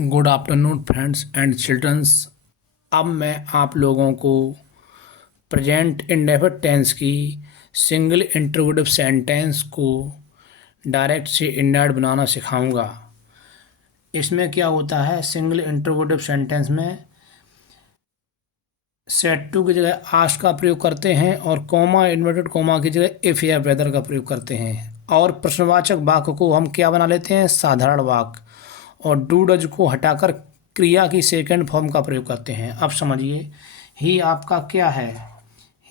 Good afternoon friends and childrens. अब मैं आप लोगों को प्रेजेंट इंडेफिनिट टेंस की सिंगल इंटरोगेटिव सेंटेंस को डायरेक्ट से इंडायरेक्ट बनाना सिखाऊंगा। इसमें क्या होता है, सिंगल इंटरोगेटिव सेंटेंस में सेड टू की जगह आस्क का प्रयोग करते हैं और कॉमा इन्वर्टेड कॉमा की जगह इफ या वेदर का प्रयोग करते हैं। और प्रश्नवाचक वाक्य को हम क्या बना लेते हैं, साधारण वाक्य। और डू डज को हटाकर क्रिया की सेकंड फॉर्म का प्रयोग करते हैं। अब समझिए, ही आपका क्या है,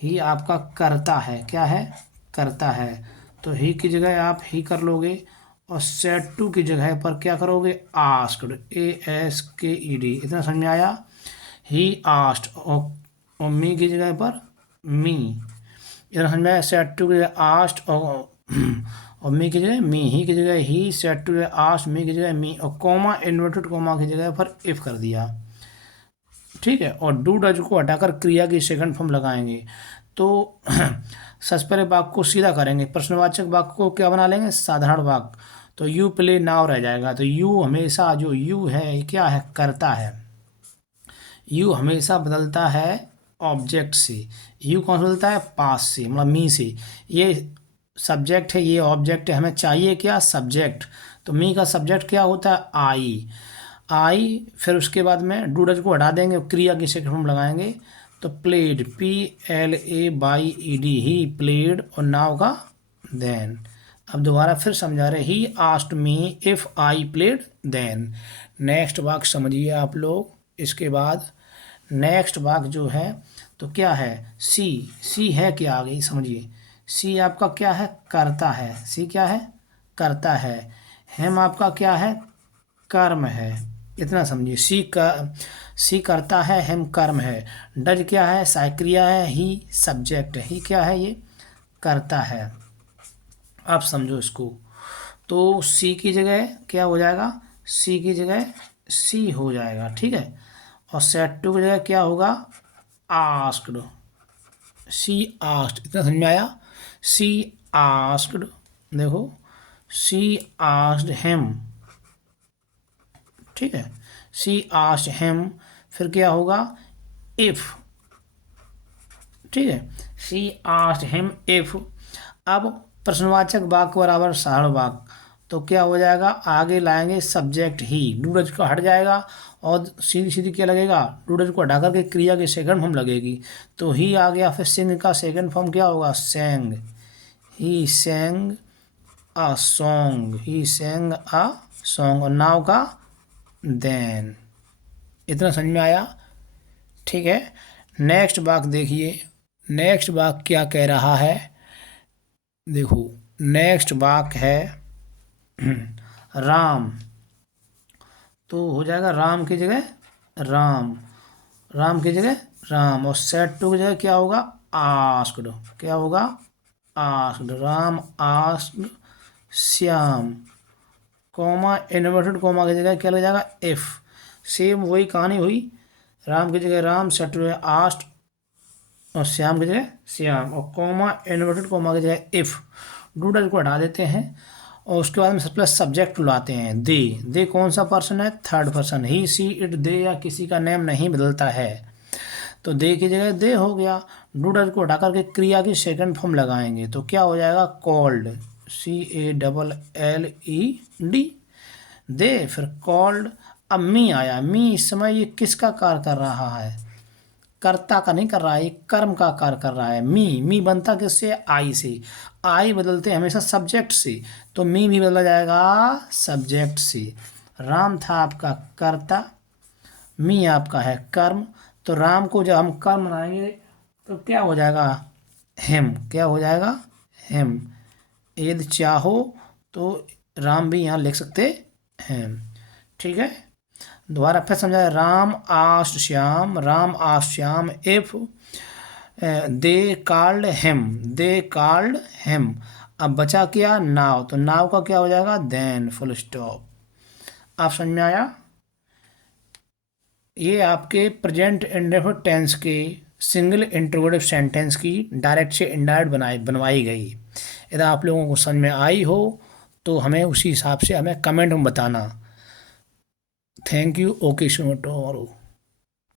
ही आपका करता है, क्या है, करता है। तो ही की जगह आप ही कर लोगे और सेड टू की जगह पर क्या करोगे, आस्क्ड, ASKED। इतना समझ में आया। ही आस्ट और मी की जगह पर मी। इधर समझ में आया। सेड टू की जगह आस्ट और मी की जगह मी, ही की जगह ही, सेड टू की जगह आस्ट, मी की जगह मी, और कॉमा इन्वर्टेड कॉमा की जगह पर इफ कर दिया। ठीक है। और डू डज को हटाकर क्रिया की सेकंड फॉर्म लगाएंगे। तो सस्पेरे वाक्य को सीधा करेंगे, प्रश्नवाचक वाक्य को क्या बना लेंगे, साधारण वाक्य। तो यू प्ले नाउ रह जाएगा। तो यू हमेशा, जो यू है क्या है, करता है। यू हमेशा बदलता है ऑब्जेक्ट से। यू कौन सा बदलता है, पास से, मतलब मी से। ये सब्जेक्ट है, ये ऑब्जेक्ट है, हमें चाहिए क्या, सब्जेक्ट। तो मी का सब्जेक्ट क्या होता है, आई। आई, फिर उसके बाद में डू डज को हटा देंगे और क्रिया की सेकंड फॉर्म लगाएंगे। तो प्लेड, PLAYED, ही प्लेड, और नाव का देन। अब दोबारा फिर समझा रहे, ही asked me if I played then. Next वाक्य समझिए आप लोग। इसके बाद नेक्स्ट वाक्य जो है तो क्या है, सी। सी है क्या, आ गई समझिए। सी आपका क्या है, करता है। सी क्या है, करता है। हेम आपका क्या है, कर्म है। इतना समझिए। सी करता है, हेम कर्म है। डज क्या है, साइक्रिया है। ही सब्जेक्ट है। ही क्या है, ये करता है। आप समझो इसको। तो सी की जगह क्या हो जाएगा, सी की जगह सी हो जाएगा, ठीक है। और सेट टू की जगह क्या होगा, आस्क्ड। सी आस्क्ड, इतना समझ में आया। सी आस्क्ड, देखो, सी आस्क्ड हिम, ठीक है। सी आस्क्ड हिम, फिर क्या होगा, इफ, ठीक है। सी आस्क्ड हिम इफ। अब प्रश्नवाचक वाक्य बराबर साधारण वाक्य, तो क्या हो जाएगा, आगे लाएंगे सब्जेक्ट ही, डूडज को हट जाएगा और सीधी सीधी क्या लगेगा, डूडज को हटा करके क्रिया की सेकंड फॉर्म लगेगी। तो ही आ गया, फिर सिंग का सेकंड फॉर्म क्या होगा, सेंग। ही Seng a song, he Seng a song, और नाव का देन। इतना समझ में आया, ठीक है। नेक्स्ट वाक्य देखिए। नेक्स्ट वाक्य क्या कह रहा है, देखो। नेक्स्ट वाक्य है राम। तो हो जाएगा राम की जगह राम, राम की जगह राम, और सेट टू की जगह क्या होगा, आस्क्ड। क्या होगा, asked, Ram asked Shyam, comma inverted comma की जगह क्या लग जाएगा, इफ। सेम वही कहानी हुई, राम की जगह राम, सेट टू आस्ट, और श्याम की जगह श्याम, और कॉमा इन्वर्टेड कॉमा की जगह इफ। डूडल को हटा देते हैं और उसके बाद में सबसे प्लस सब्जेक्ट लाते हैं, दे। दे कौन सा पर्सन है, third person. He see it they या किसी का नेम नहीं बदलता है, तो दे की जगह दे हो गया। डूडल को हटा करके क्रिया की सेकंड फॉर्म लगाएंगे तो क्या हो जाएगा, कॉल्ड, CALLED, दे, फिर कॉल्ड। अब मी आया, मी इस समय ये किसका कार्य कर रहा है, कर्ता का नहीं कर रहा है, ये कर्म का कार्य कर रहा है। मी, मी बनता किससे, आई से। आई बदलते हमेशा सब्जेक्ट से, तो मी भी बदला जाएगा सब्जेक्ट से। राम था आपका कर्ता, मी आपका है कर्म। तो राम को जब हम कर्म बनाएंगे तो क्या हो जाएगा, हिम। क्या हो जाएगा, हिम। यदि चाहो तो राम भी यहाँ लिख सकते हैं, ठीक है। दोबारा फिर समझा, Ram asked Shyam, Ram asked Shyam if they called him, they called him. अब बचा क्या, नाव। तो नाव का क्या हो जाएगा, देन, फुल स्टॉप। आप समझ में आया। ये आपके प्रेजेंट इंडेफिनिट टेंस के सिंगल इंट्रोगेटिव सेंटेंस की डायरेक्ट से इनडायरेक्ट बनवाई गई। यदि आप लोगों को समझ में आई हो तो हमें उसी हिसाब से हमें कमेंट में बताना। Thank you. Okay, tomorrow.